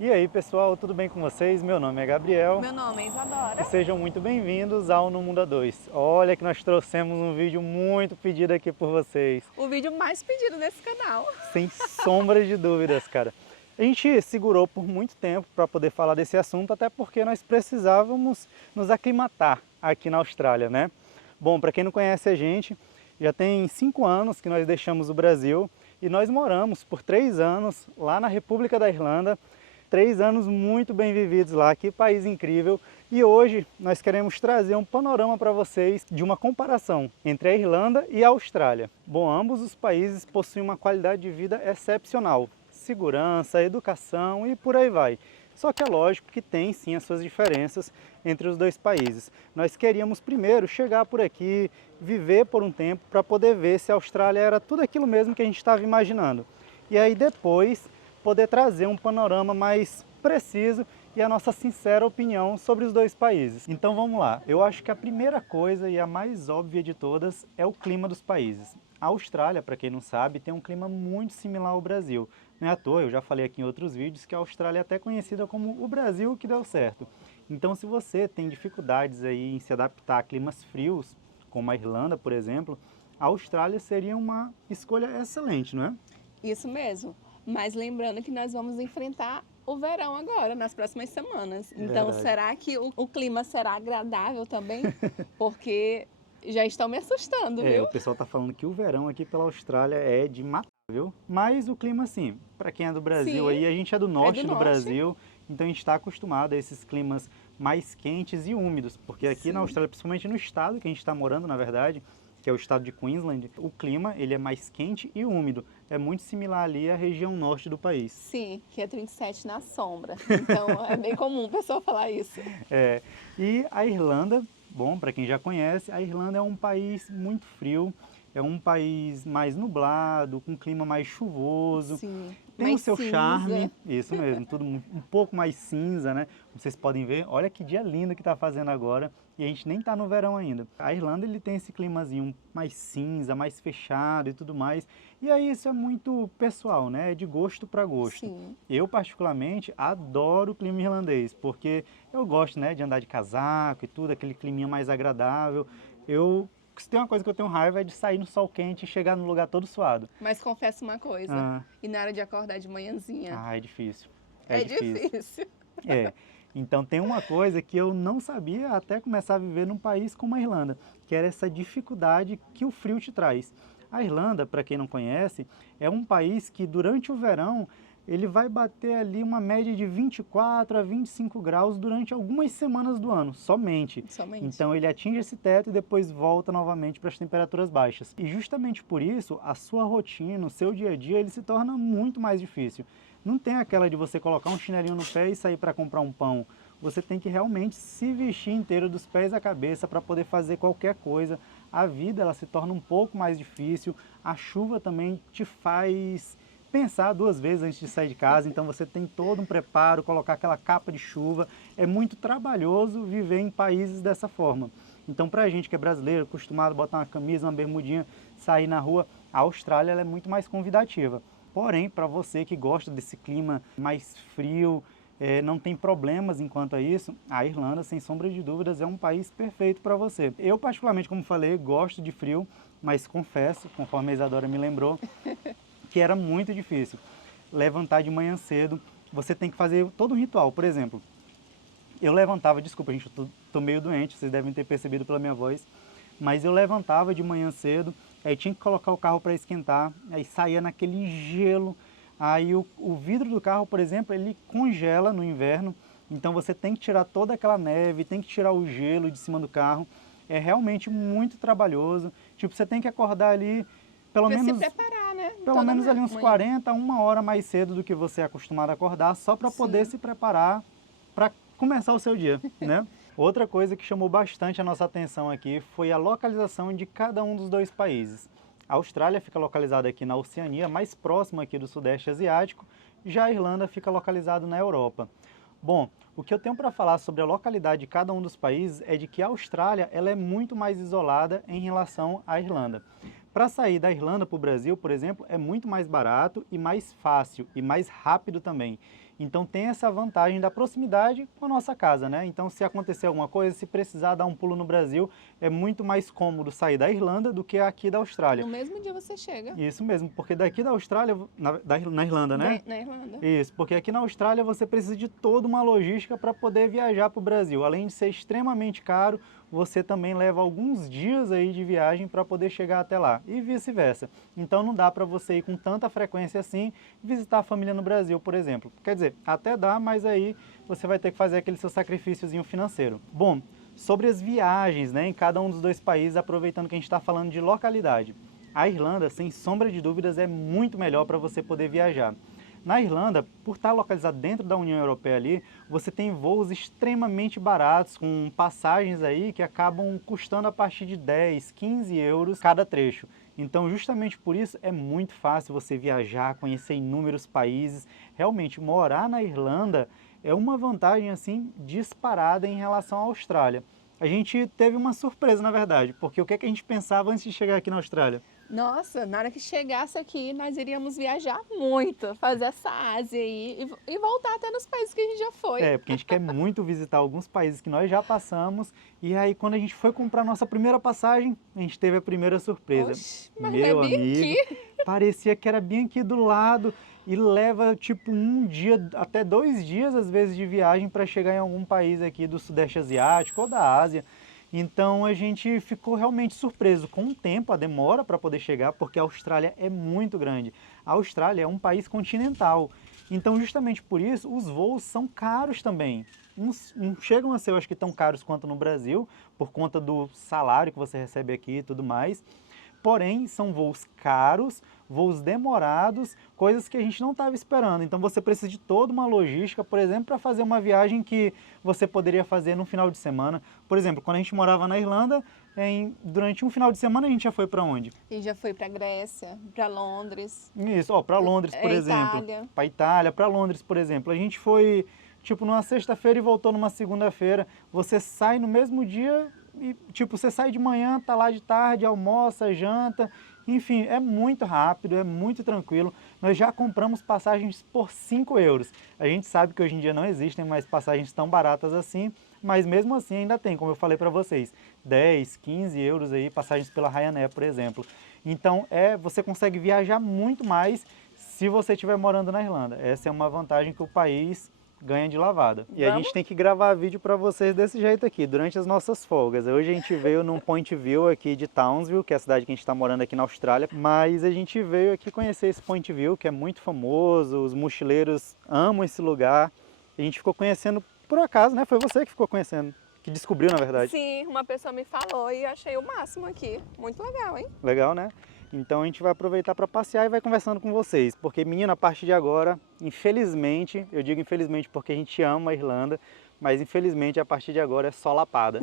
E aí pessoal, tudo bem com vocês? Meu nome é Gabriel Meu nome é e Isadora. sejam muito bem-vindos ao No Mundo A2. Olha que nós trouxemos um vídeo muito pedido aqui por vocês, O vídeo mais pedido nesse canal. sem sombra de dúvidas, cara. A gente segurou por muito tempo para poder falar desse assunto, até porque nós precisávamos nos aclimatar aqui na Austrália, né? Bom, para quem não conhece a gente, já tem 5 anos que nós deixamos o Brasil e nós moramos por 3 anos lá na República da Irlanda. 3 anos muito bem vividos lá, que país incrível. E hoje nós queremos trazer um panorama para vocês de uma comparação entre a Irlanda e a Austrália. Bom, ambos os países possuem uma qualidade de vida excepcional. Segurança, educação e por aí vai. Só que é lógico que tem sim as suas diferenças entre os dois países. Nós queríamos primeiro chegar por aqui, viver por um tempo para poder ver se a Austrália era tudo aquilo mesmo que a gente estava imaginando. E aí depois poder trazer um panorama mais preciso e a nossa sincera opinião sobre os dois países. Então vamos lá, eu acho que a primeira coisa e a mais óbvia de todas é o clima dos países. A Austrália, para quem não sabe, tem um clima muito similar ao Brasil. Não é à toa, eu já falei aqui em outros vídeos que a Austrália é até conhecida como o Brasil que deu certo. Então se você tem dificuldades aí em se adaptar a climas frios, como a Irlanda, por exemplo, a Austrália seria uma escolha excelente, não é? Isso mesmo. Mas lembrando que nós vamos enfrentar o verão agora, nas próximas semanas. Então, Verdade. será que o clima será agradável também? Porque já estão me assustando, É, viu? o pessoal tá falando que o verão aqui pela Austrália é de matar, viu? Mas o clima, assim, para quem é do Brasil Sim, aí, a gente é do é do norte do norte. Brasil, então a gente está acostumado a esses climas mais quentes e úmidos, porque aqui na Sim. Austrália, principalmente no estado que a gente está morando, na verdade, que é o estado de Queensland, o clima ele é mais quente e úmido. É muito similar ali à região norte do país. Sim, que é 37 na sombra. Então, é bem comum o pessoal falar isso. É, e a Irlanda, bom, para quem já conhece, a Irlanda é um país muito frio, é um país mais nublado, com clima mais chuvoso, Sim, tem o mais seu cinza. charme, isso mesmo, tudo um pouco mais cinza, né? Como vocês podem ver, olha que dia lindo que está fazendo agora e a gente nem está no verão ainda. A Irlanda ele tem esse climazinho mais cinza, mais fechado e tudo mais, e aí isso é muito pessoal, né? É de gosto para gosto. Sim, Eu particularmente adoro o clima irlandês, porque eu gosto, né, de andar de casaco e tudo, aquele climinha mais agradável. Se tem uma coisa que eu tenho raiva é de sair no sol quente e chegar num lugar todo suado. mas confesso uma coisa. Ah, E na hora de acordar de manhãzinha, é difícil. É é difícil. difícil. É. Então tem uma coisa que eu não sabia até começar a viver num país como a Irlanda, que era essa dificuldade que o frio te traz. A Irlanda, para quem não conhece, é um país que durante o verão ele vai bater ali uma média de 24 a 25 graus durante algumas semanas do ano, somente. Somente. Então ele atinge esse teto e depois volta novamente para as temperaturas baixas. E justamente por isso, a sua rotina, o seu dia a dia, ele se torna muito mais difícil. Não tem aquela de você colocar um chinelinho no pé e sair para comprar um pão. Você tem que realmente se vestir inteiro dos pés à cabeça para poder fazer qualquer coisa. A vida ela se torna um pouco mais difícil. A chuva também te faz pensar 2 vezes antes de sair de casa, então você tem todo um preparo, colocar aquela capa de chuva. É muito trabalhoso viver em países dessa forma. Então para a gente que é brasileiro, acostumado a botar uma camisa, uma bermudinha, sair na rua, a Austrália ela é muito mais convidativa. Porém, para você que gosta desse clima mais frio, não tem problemas enquanto a isso, a Irlanda, sem sombra de dúvidas, é um país perfeito para você. Eu, particularmente, como falei, gosto de frio, mas confesso, conforme a Isadora me lembrou, que era muito difícil. Levantar de manhã cedo, você tem que fazer todo um ritual. Por exemplo, eu levantava, desculpa, gente, eu tô meio doente, vocês devem ter percebido pela minha voz, mas eu levantava de manhã cedo, aí tinha que colocar o carro para esquentar, aí saía naquele gelo, aí o vidro do carro, por exemplo, ele congela no inverno, então você tem que tirar toda aquela neve, tem que tirar o gelo de cima do carro, é realmente muito trabalhoso, tipo, você tem que acordar ali pelo Para se menos preparar, né? pelo Toda menos ali uns manhã. 40 a 1 hora mais cedo do que você é acostumado a acordar, só para poder Sim. se preparar para começar o seu dia, né? Outra coisa que chamou bastante a nossa atenção aqui foi a localização de cada um dos dois países. A Austrália fica localizada aqui na Oceania, mais próxima aqui do Sudeste Asiático, já a Irlanda fica localizada na Europa. Bom, o que eu tenho para falar sobre a localidade de cada um dos países é de que a Austrália ela é muito mais isolada em relação à Irlanda. Para sair da Irlanda para o Brasil, por exemplo, é muito mais barato e mais fácil e mais rápido também. Então tem essa vantagem da proximidade com a nossa casa, né? Então se acontecer alguma coisa, se precisar dar um pulo no Brasil, é muito mais cômodo sair da Irlanda do que aqui da Austrália. No mesmo dia você chega. Isso mesmo, porque daqui da Austrália, na Irlanda, né? Na Irlanda. Isso, porque aqui na Austrália você precisa de toda uma logística para poder viajar para o Brasil. Além de ser extremamente caro, você também leva alguns dias aí de viagem para poder chegar até lá e vice-versa. Então não dá para você ir com tanta frequência assim visitar a família no Brasil, por exemplo. Quer dizer, até dá, mas aí você vai ter que fazer aquele seu sacrifíciozinho financeiro. Bom, sobre as viagens, né, em cada um dos dois países, aproveitando que a gente está falando de localidade. A Irlanda, sem sombra de dúvidas, é muito melhor para você poder viajar. Na Irlanda, por estar localizado dentro da União Europeia ali, você tem voos extremamente baratos, com passagens aí que acabam custando a partir de 10, 15 euros cada trecho. Então, justamente por isso, é muito fácil você viajar, conhecer inúmeros países. Realmente, morar na Irlanda é uma vantagem assim disparada em relação à Austrália. A gente teve uma surpresa, na verdade, porque o que é que a gente pensava antes de chegar aqui na Austrália? Nossa, na hora que chegasse aqui, nós iríamos viajar muito, fazer essa Ásia aí e voltar até nos países que a gente já foi. É, porque a gente quer muito visitar alguns países que nós já passamos, e aí quando a gente foi comprar nossa primeira passagem, a gente teve a primeira surpresa. Oxe, mas Meu não é bem amigo, aqui. parecia que era bem aqui do lado, e leva tipo um dia, até 2 dias às vezes de viagem para chegar em algum país aqui do Sudeste Asiático ou da Ásia. Então a gente ficou realmente surpreso com o tempo, a demora para poder chegar, porque a Austrália é muito grande. A Austrália é um país continental, então justamente por isso os voos são caros também. Não chegam a ser, eu acho que tão caros quanto no Brasil, por conta do salário que você recebe aqui e tudo mais. Porém, são voos caros, voos demorados, coisas que a gente não estava esperando. Então você precisa de toda uma logística, por exemplo, para fazer uma viagem que você poderia fazer no final de semana. Por exemplo, quando a gente morava na Irlanda, durante um final de semana a gente já foi para onde? A gente já foi para Grécia, para Londres, Isso, para Londres, por exemplo. Itália. Para Itália, para Londres, por exemplo. A gente foi tipo numa sexta-feira e voltou numa segunda-feira. Você sai no mesmo dia e tipo, você sai de manhã, tá lá de tarde, almoça, janta, enfim, é muito rápido, é muito tranquilo. Nós já compramos passagens por 5 euros. A gente sabe que hoje em dia não existem mais passagens tão baratas assim, mas mesmo assim ainda tem, como eu falei para vocês, 10, 15 euros aí, passagens pela Ryanair, por exemplo. Então você consegue viajar muito mais se você estiver morando na Irlanda. Essa é uma vantagem que o país ganha de lavada. E a gente tem que gravar vídeo para vocês desse jeito aqui, durante as nossas folgas. Hoje a gente veio num Point View aqui de Townsville, que é a cidade que a gente está morando aqui na Austrália, mas a gente veio aqui conhecer esse Point View, que é muito famoso, os mochileiros amam esse lugar. A gente ficou conhecendo por acaso, né? Foi você que ficou conhecendo, que descobriu, na verdade. Sim, uma pessoa me falou e achei o máximo aqui. Muito legal, hein? Legal, né? Então a gente vai aproveitar para passear e vai conversando com vocês, porque menina, a partir de agora, infelizmente, eu digo infelizmente porque a gente ama a Irlanda, mas infelizmente a partir de agora é só lapada,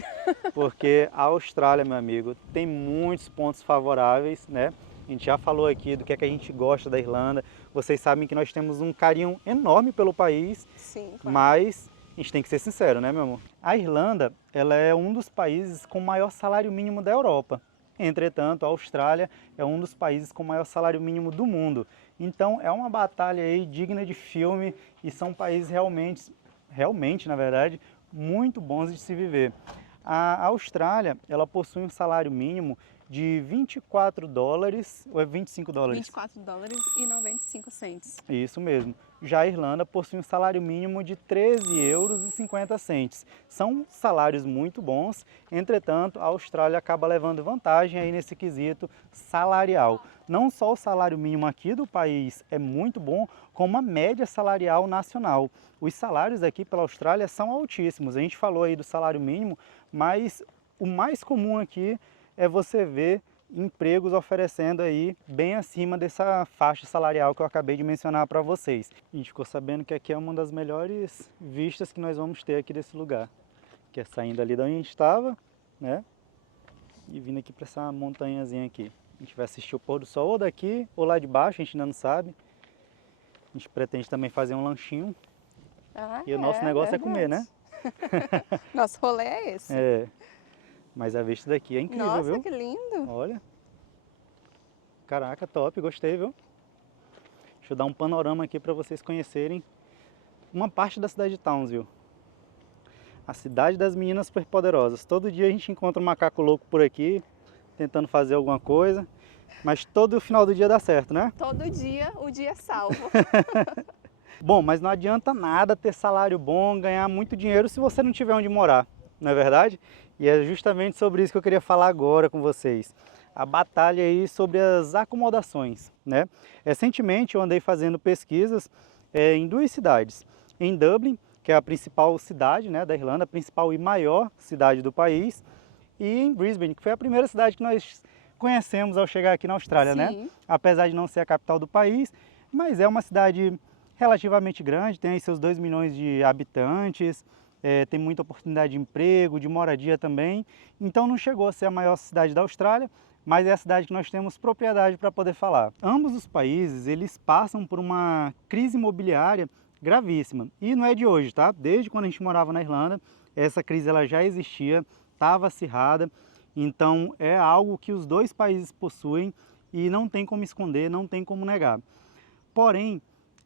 porque a Austrália, meu amigo, tem muitos pontos favoráveis, né? A gente já falou aqui do que é que a gente gosta da Irlanda, vocês sabem que nós temos um carinho enorme pelo país, Sim, claro. mas a gente tem que ser sincero, né, meu amor? A Irlanda, ela é um dos países com maior salário mínimo da Europa. Entretanto, a Austrália é um dos países com maior salário mínimo do mundo. Então é uma batalha aí digna de filme e são países realmente, na verdade, muito bons de se viver. A Austrália, ela possui um salário mínimo de 24 dólares, ou é 25 dólares? 24 dólares e 95 cents. Isso mesmo. Já a Irlanda possui um salário mínimo de 13 euros e 50 centes. São salários muito bons, entretanto, a Austrália acaba levando vantagem aí nesse quesito salarial. Não só o salário mínimo aqui do país é muito bom, como a média salarial nacional. Os salários aqui pela Austrália são altíssimos. A gente falou aí do salário mínimo, mas o mais comum aqui é você ver empregos oferecendo aí bem acima dessa faixa salarial que eu acabei de mencionar para vocês. A gente ficou sabendo que aqui é uma das melhores vistas que nós vamos ter aqui desse lugar, que é saindo ali de onde a gente estava, né? E vindo aqui para essa montanhazinha aqui. A gente vai assistir o pôr do sol ou daqui ou lá de baixo, a gente ainda não sabe. A gente pretende também fazer um lanchinho. E o nosso negócio é comer, né? Nosso rolê é esse. É. Mas a vista daqui é incrível, Nossa, viu? que lindo. Olha. Caraca, top, gostei, viu? Deixa eu dar um panorama aqui para vocês conhecerem uma parte da cidade de Townsville. A cidade das meninas superpoderosas. Todo dia a gente encontra um macaco louco por aqui, tentando fazer alguma coisa, mas todo final do dia dá certo, né? Todo dia o dia é salvo. Bom, mas não adianta nada ter salário bom, ganhar muito dinheiro se você não tiver onde morar, não é verdade? E é justamente sobre isso que eu queria falar agora com vocês. A batalha aí sobre as acomodações, né? Recentemente eu andei fazendo pesquisas em duas cidades. Em Dublin, que é a principal cidade, né, da Irlanda, a principal e maior cidade do país, e em Brisbane, que foi a primeira cidade que nós conhecemos ao chegar aqui na Austrália, né? Sim. Apesar de não ser a capital do país, mas é uma cidade relativamente grande, tem aí seus 2 milhões de habitantes, tem muita oportunidade de emprego, de moradia também. Então não chegou a ser a maior cidade da Austrália, mas é a cidade que nós temos propriedade para poder falar. Ambos os países, eles passam por uma crise imobiliária gravíssima. E não é de hoje, tá? Desde quando a gente morava na Irlanda, essa crise ela já existia, estava acirrada. Então é algo que os dois países possuem e não tem como esconder, não tem como negar. Porém,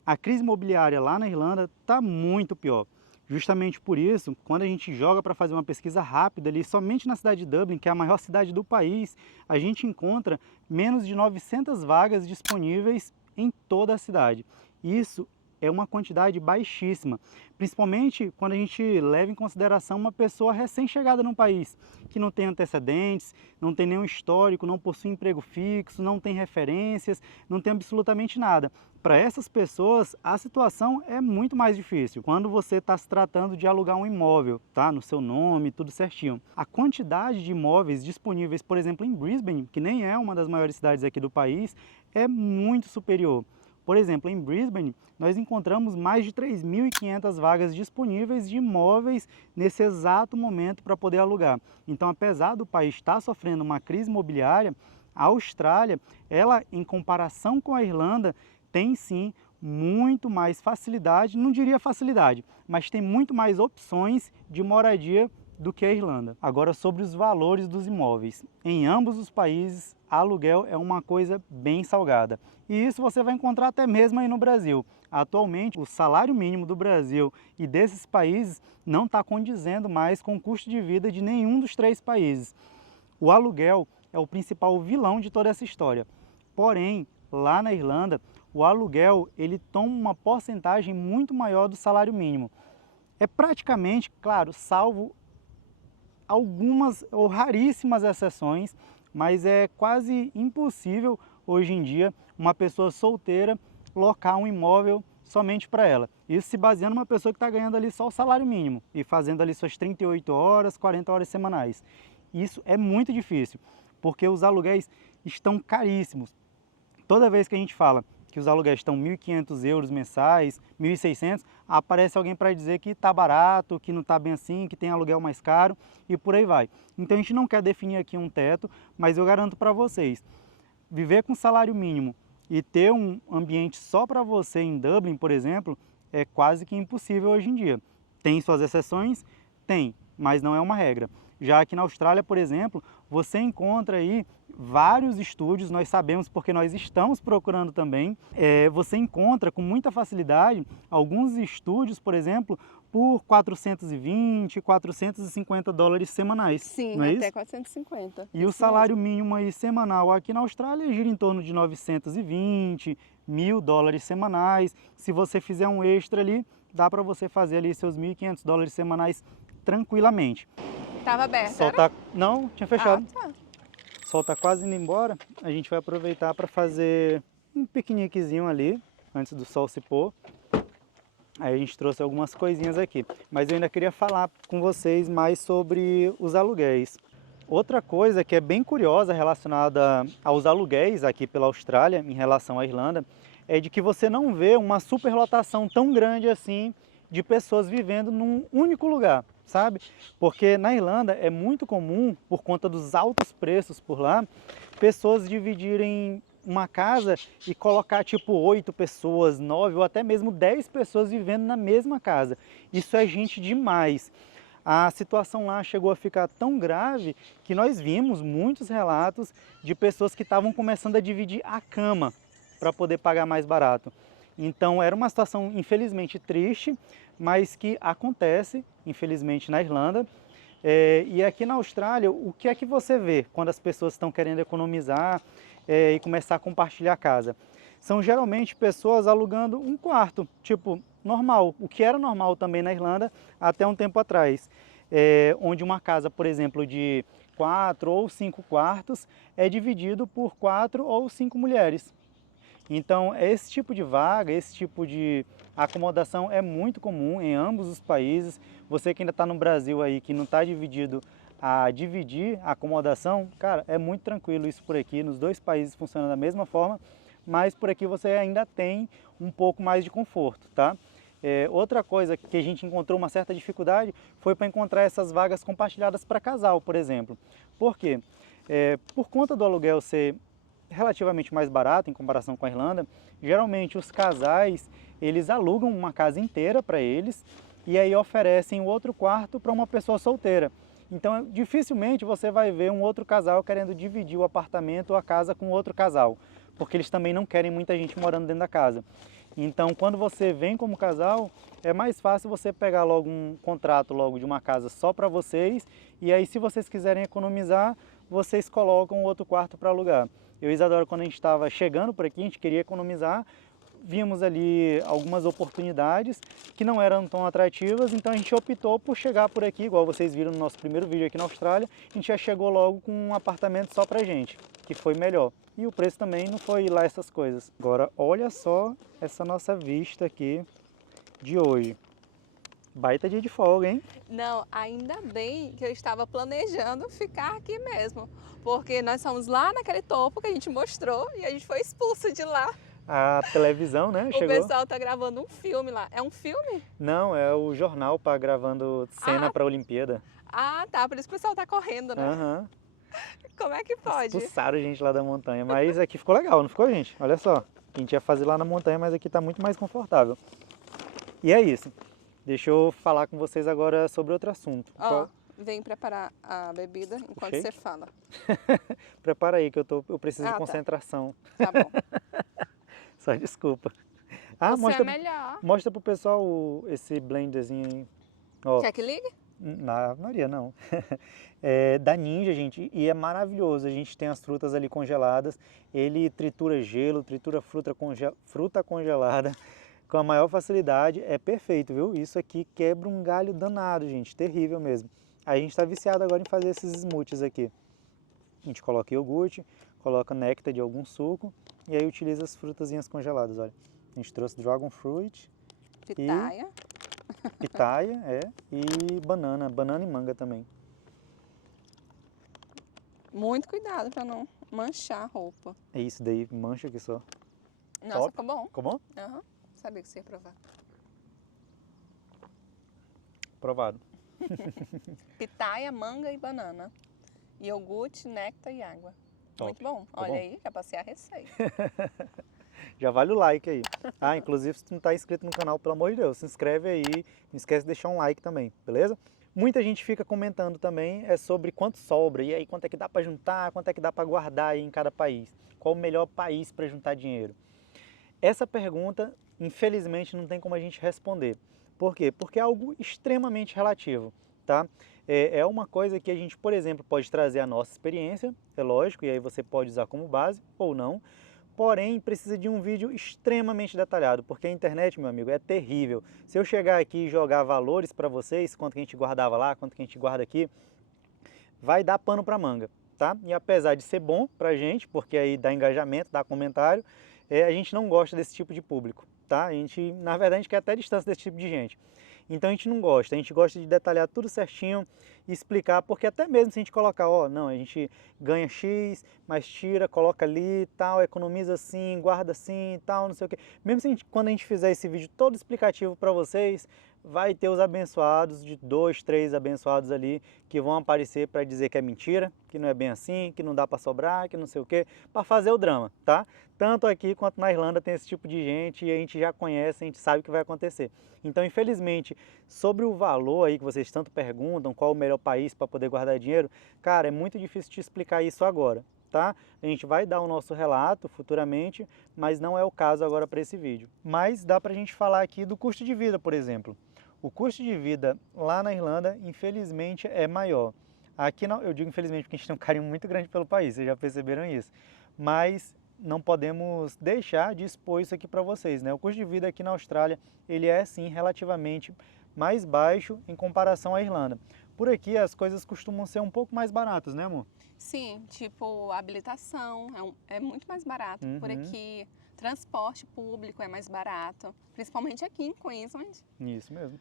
a crise imobiliária lá na Irlanda está muito pior. Justamente por isso, quando a gente joga para fazer uma pesquisa rápida ali, somente na cidade de Dublin, que é a maior cidade do país, a gente encontra menos de 900 vagas disponíveis em toda a cidade. Isso é uma quantidade baixíssima, principalmente quando a gente leva em consideração uma pessoa recém-chegada no país, que não tem antecedentes, não tem nenhum histórico, não possui emprego fixo, não tem referências, não tem absolutamente nada. Para essas pessoas, a situação é muito mais difícil. Quando você está se tratando de alugar um imóvel, tá? No seu nome, tudo certinho. A quantidade de imóveis disponíveis, por exemplo, em Brisbane, que nem é uma das maiores cidades aqui do país, é muito superior. Por exemplo, em Brisbane, nós encontramos mais de 3.500 vagas disponíveis de imóveis nesse exato momento para poder alugar. Então, apesar do país estar sofrendo uma crise imobiliária, a Austrália, ela, em comparação com a Irlanda, tem sim muito mais facilidade, não diria facilidade, mas tem muito mais opções de moradia do que a Irlanda. Agora, sobre os valores dos imóveis. Em ambos os países, aluguel é uma coisa bem salgada. E isso você vai encontrar até mesmo aí no Brasil. Atualmente, o salário mínimo do Brasil e desses países não está condizendo mais com o custo de vida de nenhum dos três países. O aluguel é o principal vilão de toda essa história. Porém, lá na Irlanda, o aluguel ele toma uma porcentagem muito maior do salário mínimo. É praticamente, claro, salvo algumas ou raríssimas exceções, mas é quase impossível hoje em dia uma pessoa solteira locar um imóvel somente para ela. Isso se baseando numa pessoa que está ganhando ali só o salário mínimo e fazendo ali suas 38 horas, 40 horas semanais. Isso é muito difícil, porque os aluguéis estão caríssimos. Toda vez que a gente fala que os aluguéis estão 1.500 euros mensais, 1.600, aparece alguém para dizer que está barato, que não está bem assim, que tem aluguel mais caro e por aí vai. Então a gente não quer definir aqui um teto, mas eu garanto para vocês, viver com salário mínimo e ter um ambiente só para você em Dublin, por exemplo, é quase que impossível hoje em dia. Tem suas exceções? Tem, mas não é uma regra. Já aqui na Austrália, por exemplo, você encontra aí vários estúdios, nós sabemos porque nós estamos procurando também. Você encontra com muita facilidade alguns estúdios, por exemplo, por 420, 450 dólares semanais. Sim, não é até isso? 450. E o salário mínimo aí semanal aqui na Austrália gira em torno de 920, 1.000 dólares semanais. Se você fizer um extra ali, dá para você fazer ali seus 1.500 dólares semanais tranquilamente. Tava aberto, Sol tá... Não, tinha fechado. Ah, tá. O sol tá quase indo embora. A gente vai aproveitar para fazer um piqueniquezinho ali, antes do sol se pôr. Aí a gente trouxe algumas coisinhas aqui. Mas eu ainda queria falar com vocês mais sobre os aluguéis. Outra coisa que é bem curiosa relacionada aos aluguéis aqui pela Austrália, em relação à Irlanda, é de que você não vê uma superlotação tão grande assim de pessoas vivendo num único lugar, sabe? Porque na Irlanda é muito comum, por conta dos altos preços por lá, pessoas dividirem uma casa e colocar tipo 8 pessoas, 9 ou até mesmo 10 pessoas vivendo na mesma casa. Isso é gente demais. A situação lá chegou a ficar tão grave que nós vimos muitos relatos de pessoas que estavam começando a dividir a cama para poder pagar mais barato. Então era uma situação infelizmente triste, mas que acontece infelizmente na Irlanda. E aqui na Austrália, o que é que você vê quando as pessoas estão querendo economizar e começar a compartilhar a casa? São geralmente pessoas alugando um quarto, tipo normal, o que era normal também na Irlanda até um tempo atrás. Onde uma casa, por exemplo, de 4 ou 5 quartos é dividido por 4 ou 5 mulheres. Então, esse tipo de vaga, esse tipo de acomodação é muito comum em ambos os países. Você que ainda está no Brasil aí, que não está dividido a dividir a acomodação, cara, é muito tranquilo isso por aqui. Nos dois países funciona da mesma forma, mas por aqui você ainda tem um pouco mais de conforto, tá? Outra coisa que a gente encontrou uma certa dificuldade foi para encontrar essas vagas compartilhadas para casal, por exemplo. Por quê? Por conta do aluguel ser relativamente mais barato em comparação com a Irlanda, geralmente os casais, eles alugam uma casa inteira para eles e aí oferecem o outro quarto para uma pessoa solteira. Então, dificilmente você vai ver um outro casal querendo dividir o apartamento ou a casa com outro casal, porque eles também não querem muita gente morando dentro da casa. Então, quando você vem como casal, é mais fácil você pegar logo um contrato logo de uma casa só para vocês e aí, se vocês quiserem economizar, vocês colocam outro quarto para alugar. Eu e Isadora, quando a gente estava chegando por aqui, a gente queria economizar, vimos ali algumas oportunidades que não eram tão atrativas, então a gente optou por chegar por aqui, igual vocês viram no nosso primeiro vídeo aqui na Austrália, a gente já chegou logo com um apartamento só pra gente, que foi melhor. E o preço também não foi lá essas coisas. Agora, olha só essa nossa vista aqui de hoje. Baita dia de folga, hein? Não, ainda bem que eu estava planejando ficar aqui mesmo, porque nós fomos lá naquele topo que a gente mostrou e a gente foi expulso de lá. A televisão, né? O Chegou. pessoal tá gravando um filme lá. É um filme? Não, é o jornal para gravando cena para a Olimpíada. Ah, tá. Por isso que o pessoal tá correndo, né? Aham. Como é que pode? Expulsaram a gente lá da montanha, mas aqui ficou legal, não ficou, gente? Olha só, a gente ia fazer lá na montanha, mas aqui tá muito mais confortável. E é isso. Deixa eu falar com vocês agora sobre outro assunto. Ó, vem preparar a bebida enquanto Puxei? você fala. Prepara aí que eu preciso de Tá. concentração. Tá bom. Só desculpa. Ah, Você é melhor. mostra pro pessoal esse blenderzinho aí. Ó, Quer que ligue? na Maria não. É da Ninja, gente, e é maravilhoso. A gente tem as frutas ali congeladas. Ele tritura gelo, tritura fruta congelada com a maior facilidade. É perfeito, viu? Isso aqui quebra um galho danado, gente. Terrível mesmo. Aí a gente está viciado agora em fazer esses smoothies aqui. A gente coloca iogurte, coloca néctar de algum suco e aí utiliza as frutazinhas congeladas, olha. A gente trouxe dragon fruit, Pitaia. pitaia, e banana e manga também. Muito cuidado pra não manchar a roupa. É isso daí, mancha aqui só. Nossa, Top. ficou bom. Ficou bom? Aham. Sabia que você ia provar. Provado. Pitaia, manga e banana. Iogurte, néctar e água. Top. Muito bom. Ficou Olha bom? aí, já passei a receita. Já vale o like aí. Ah, inclusive se tu não está inscrito no canal, pelo amor de Deus, se inscreve aí. Não esquece de deixar um like também, beleza? Muita gente fica comentando também sobre quanto sobra, e aí quanto é que dá para juntar, quanto é que dá para guardar aí em cada país. Qual o melhor país para juntar dinheiro? Essa pergunta, infelizmente, não tem como a gente responder. Por quê? Porque é algo extremamente relativo, tá? É uma coisa que a gente, por exemplo, pode trazer a nossa experiência, é lógico, e aí você pode usar como base ou não. Porém, precisa de um vídeo extremamente detalhado, porque a internet, meu amigo, é terrível. Se eu chegar aqui e jogar valores para vocês, quanto que a gente guardava lá, quanto que a gente guarda aqui, vai dar pano para manga, tá? E apesar de ser bom pra gente, porque aí dá engajamento, dá comentário, a gente não gosta desse tipo de público, tá? A gente, na verdade, a gente quer até distância desse tipo de gente. Então a gente não gosta, a gente gosta de detalhar tudo certinho e explicar, porque até mesmo se a gente colocar, ó, não, a gente ganha X, mas tira, coloca ali, tal, economiza assim, guarda assim, tal, não sei o quê. Mesmo se quando a gente fizer esse vídeo todo explicativo para vocês, vai ter os abençoados, de 2, 3 abençoados ali, que vão aparecer para dizer que é mentira, que não é bem assim, que não dá para sobrar, que não sei o quê, para fazer o drama, tá? Tanto aqui quanto na Irlanda tem esse tipo de gente e a gente já conhece, a gente sabe o que vai acontecer. Então, infelizmente, sobre o valor aí que vocês tanto perguntam, qual o melhor país para poder guardar dinheiro, cara, é muito difícil te explicar isso agora. tá? A gente vai dar o nosso relato futuramente, mas não é o caso agora para esse vídeo. Mas dá para a gente falar aqui do custo de vida, por exemplo. O custo de vida lá na Irlanda, infelizmente, é maior. Aqui, não, eu digo infelizmente porque a gente tem um carinho muito grande pelo país, vocês já perceberam isso. Mas não podemos deixar de expor isso aqui para vocês, né? O custo de vida aqui na Austrália, ele é sim relativamente mais baixo em comparação à Irlanda. Por aqui as coisas costumam ser um pouco mais baratas, né, amor? Sim, tipo, habilitação é muito mais barato por aqui. Transporte público é mais barato, principalmente aqui em Queensland. Isso mesmo.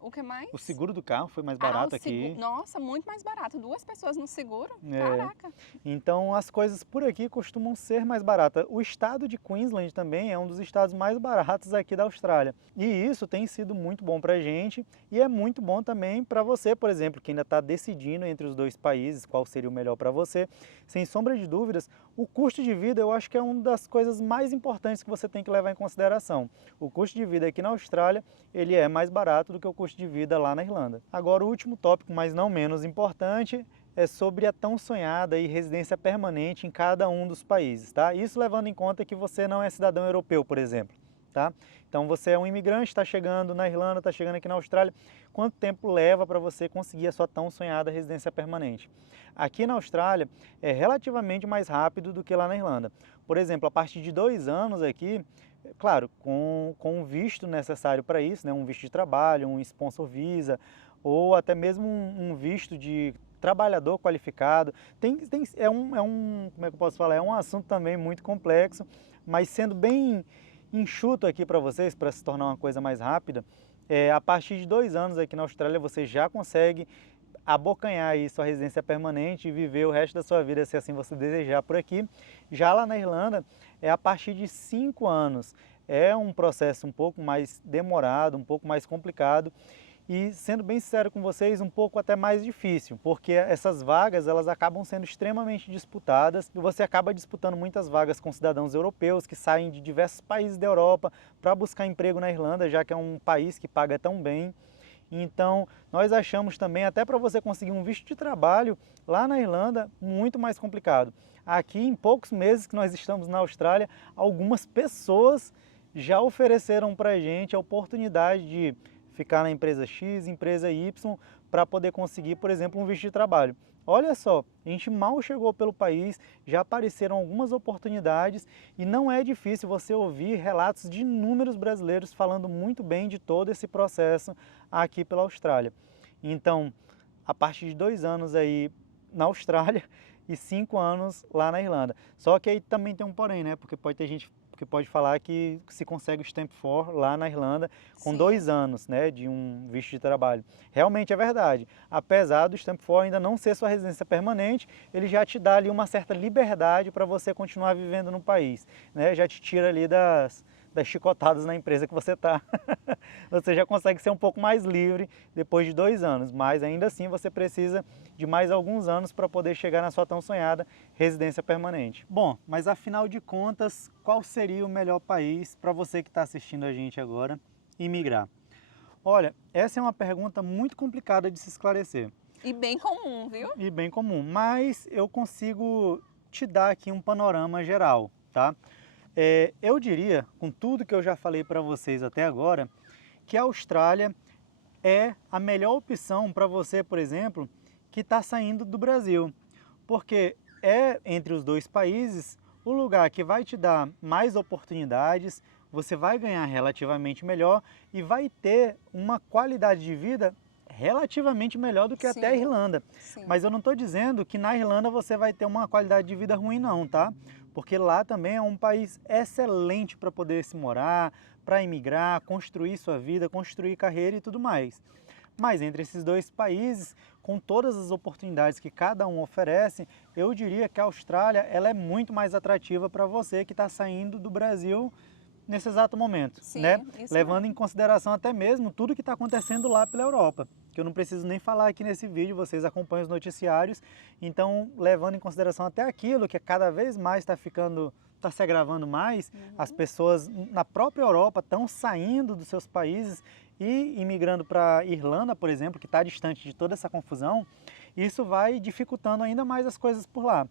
O que mais? O seguro do carro foi mais barato aqui. Nossa, muito mais barato. 2 pessoas no seguro? É. Caraca. Então as coisas por aqui costumam ser mais baratas. O estado de Queensland também é um dos estados mais baratos aqui da Austrália. E isso tem sido muito bom pra gente e é muito bom também para você, por exemplo, que ainda está decidindo entre os dois países qual seria o melhor para você. Sem sombra de dúvidas, o custo de vida eu acho que é uma das coisas mais importantes que você tem que levar em consideração. O custo de vida aqui na Austrália, ele é mais barato do que o custo de vida lá na Irlanda. Agora o último tópico, mas não menos importante, é sobre a tão sonhada e residência permanente em cada um dos países, tá? Isso levando em conta que você não é cidadão europeu, por exemplo, tá? Então você é um imigrante, está chegando na Irlanda, está chegando aqui na Austrália, quanto tempo leva para você conseguir a sua tão sonhada residência permanente? Aqui na Austrália é relativamente mais rápido do que lá na Irlanda. Por exemplo, a partir de 2 anos aqui, claro, com o visto necessário para isso, né? Um visto de trabalho, um sponsor visa, ou até mesmo um visto de trabalhador qualificado. Como é que eu posso falar? É um assunto também muito complexo, mas sendo bem enxuto aqui para vocês, para se tornar uma coisa mais rápida, a partir de 2 anos aqui na Austrália você já consegue abocanhar aí sua residência permanente e viver o resto da sua vida, se assim você desejar, por aqui. Já lá na Irlanda, é a partir de 5 anos. É um processo um pouco mais demorado, um pouco mais complicado e, sendo bem sincero com vocês, um pouco até mais difícil, porque essas vagas elas acabam sendo extremamente disputadas e você acaba disputando muitas vagas com cidadãos europeus que saem de diversos países da Europa para buscar emprego na Irlanda, já que é um país que paga tão bem. Então, nós achamos também, até para você conseguir um visto de trabalho lá na Irlanda, muito mais complicado. Aqui, em poucos meses que nós estamos na Austrália, algumas pessoas já ofereceram para a gente a oportunidade de ficar na empresa X, empresa Y, para poder conseguir, por exemplo, um visto de trabalho. Olha só, a gente mal chegou pelo país, já apareceram algumas oportunidades e não é difícil você ouvir relatos de inúmeros brasileiros falando muito bem de todo esse processo aqui pela Austrália. Então, a partir de 2 anos aí na Austrália e 5 anos lá na Irlanda. Só que aí também tem um porém, né? Porque pode ter gente que pode falar que se consegue o Stamp 4 lá na Irlanda com Sim. 2 anos, né, de um visto de trabalho. Realmente é verdade. Apesar do Stamp 4 ainda não ser sua residência permanente, ele já te dá ali uma certa liberdade para você continuar vivendo no país, né? Já te tira ali das chicotadas na empresa que você está. Você já consegue ser um pouco mais livre depois de 2 anos, mas ainda assim você precisa de mais alguns anos para poder chegar na sua tão sonhada residência permanente. Bom, mas afinal de contas, qual seria o melhor país para você que está assistindo a gente agora imigrar? Olha, essa é uma pergunta muito complicada de se esclarecer. E bem comum, viu? E bem comum, mas eu consigo te dar aqui um panorama geral, tá? Eu diria, com tudo que eu já falei para vocês até agora, que a Austrália é a melhor opção para você, por exemplo, que está saindo do Brasil, porque é entre os dois países o lugar que vai te dar mais oportunidades, você vai ganhar relativamente melhor e vai ter uma qualidade de vida relativamente melhor do que até a Irlanda. Sim. Mas eu não estou dizendo que na Irlanda você vai ter uma qualidade de vida ruim não, tá? Porque lá também é um país excelente para poder se morar, para imigrar, construir sua vida, construir carreira e tudo mais. Mas entre esses dois países, com todas as oportunidades que cada um oferece, eu diria que a Austrália ela é muito mais atrativa para você que está saindo do Brasil nesse exato momento, Sim, né? isso Levando mesmo. em consideração até mesmo tudo que está acontecendo lá pela Europa, que eu não preciso nem falar aqui nesse vídeo, vocês acompanham os noticiários, então levando em consideração até aquilo que cada vez mais está se agravando mais, as pessoas na própria Europa estão saindo dos seus países e imigrando para a Irlanda, por exemplo, que está distante de toda essa confusão, isso vai dificultando ainda mais as coisas por lá.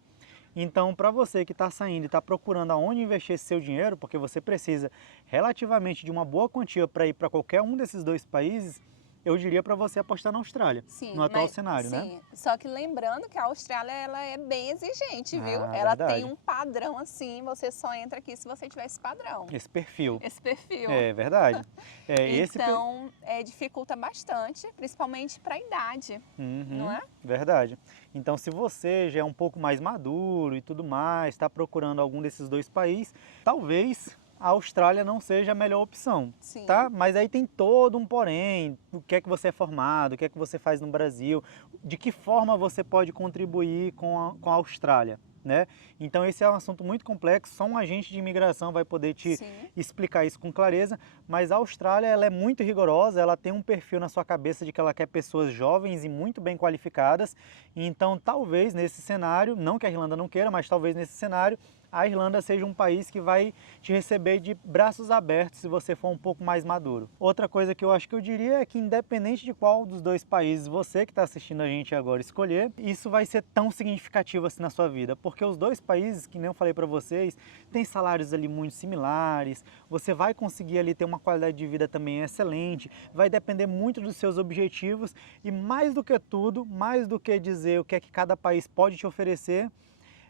Então, para você que está saindo e está procurando aonde investir esse seu dinheiro, porque você precisa relativamente de uma boa quantia para ir para qualquer um desses dois países, eu diria para você apostar na Austrália, Sim, no atual mas, cenário, né? sim. Só que lembrando que a Austrália ela é bem exigente, viu? Ah, Ela verdade. tem um padrão assim, você só entra aqui se você tiver esse padrão, Esse perfil. esse perfil. É verdade. Então, dificulta bastante, principalmente para a idade, não é? Verdade. Então, se você já é um pouco mais maduro e tudo mais, está procurando algum desses dois países, talvez a Austrália não seja a melhor opção, Sim. tá? Mas aí tem todo um porém, o que é que você é formado, o que é que você faz no Brasil, de que forma você pode contribuir com a Austrália, né? Então esse é um assunto muito complexo, só um agente de imigração vai poder te Sim. explicar isso com clareza, mas a Austrália ela é muito rigorosa, ela tem um perfil na sua cabeça de que ela quer pessoas jovens e muito bem qualificadas, então talvez nesse cenário, não que a Irlanda não queira, mas talvez nesse cenário, a Irlanda seja um país que vai te receber de braços abertos se você for um pouco mais maduro. Outra coisa que eu acho que eu diria é que independente de qual dos dois países você que está assistindo a gente agora escolher, isso vai ser tão significativo assim na sua vida, porque os dois países, que nem eu falei para vocês, têm salários ali muito similares, você vai conseguir ali ter uma qualidade de vida também excelente, vai depender muito dos seus objetivos e mais do que tudo, mais do que dizer o que é que cada país pode te oferecer,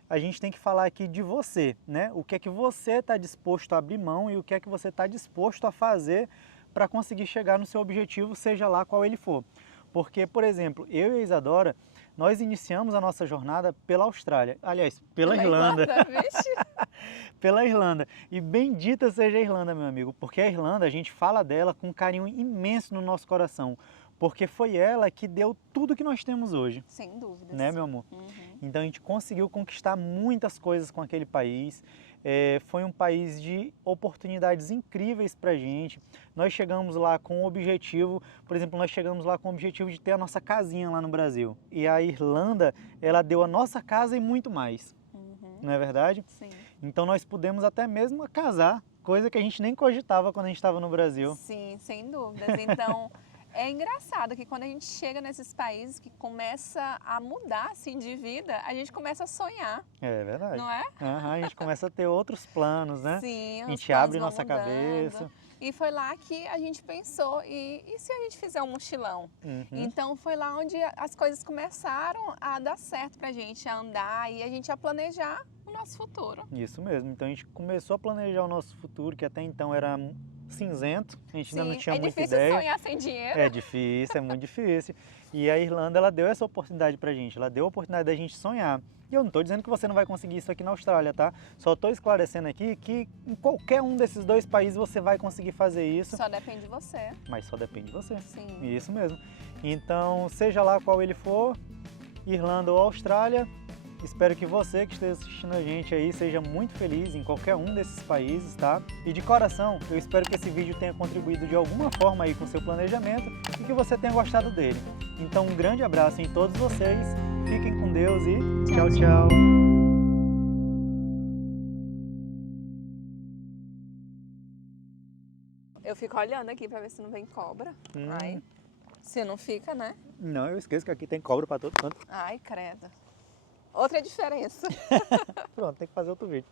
a gente tem que falar aqui de você, né? O que é que você está disposto a abrir mão e o que é que você está disposto a fazer para conseguir chegar no seu objetivo, seja lá qual ele for. Porque, por exemplo, eu e a Isadora, nós iniciamos a nossa jornada pela Austrália, aliás, pela Irlanda. Pela Irlanda. E bendita seja a Irlanda, meu amigo, porque a Irlanda, a gente fala dela com um carinho imenso no nosso coração, porque foi ela que deu tudo que nós temos hoje. Sem dúvidas. Né, meu amor? Uhum. Então a gente conseguiu conquistar muitas coisas com aquele país. Foi um país de oportunidades incríveis para a gente. Nós chegamos lá com o objetivo, por exemplo, nós chegamos lá com o objetivo de ter a nossa casinha lá no Brasil. E a Irlanda, ela deu a nossa casa e muito mais. Não é verdade? Sim. Então nós pudemos até mesmo casar, coisa que a gente nem cogitava quando a gente estava no Brasil. Sim, sem dúvidas. Então, é engraçado que quando a gente chega nesses países que começa a mudar assim de vida, a gente começa a sonhar. É verdade. Não é? A gente começa a ter outros planos, né? Sim, a os gente planos abre vão nossa mudando. cabeça. E foi lá que a gente pensou, e se a gente fizer um mochilão? Então foi lá onde as coisas começaram a dar certo pra gente, a andar e a gente a planejar o nosso futuro. Isso mesmo, então a gente começou a planejar o nosso futuro, que até então era cinzento, a gente ainda não tinha muita ideia. É difícil sonhar sem dinheiro. É difícil, é muito difícil. E a Irlanda, ela deu essa oportunidade pra gente, ela deu a oportunidade da gente sonhar. E eu não estou dizendo que você não vai conseguir isso aqui na Austrália, tá? Só estou esclarecendo aqui que em qualquer um desses dois países você vai conseguir fazer isso. Só depende de você. Mas só depende de você. Sim. Isso mesmo. Então, seja lá qual ele for, Irlanda ou Austrália, espero que você que esteja assistindo a gente aí seja muito feliz em qualquer um desses países, tá? E de coração, eu espero que esse vídeo tenha contribuído de alguma forma aí com o seu planejamento e que você tenha gostado dele. Então, um grande abraço em todos vocês, fiquem com Deus e tchau, tchau. Eu fico olhando aqui pra ver se não vem cobra. Ai, se não fica, né? Não, eu esqueço que aqui tem cobra para todo canto. Ai, credo. Outra diferença. Pronto, tem que fazer outro vídeo.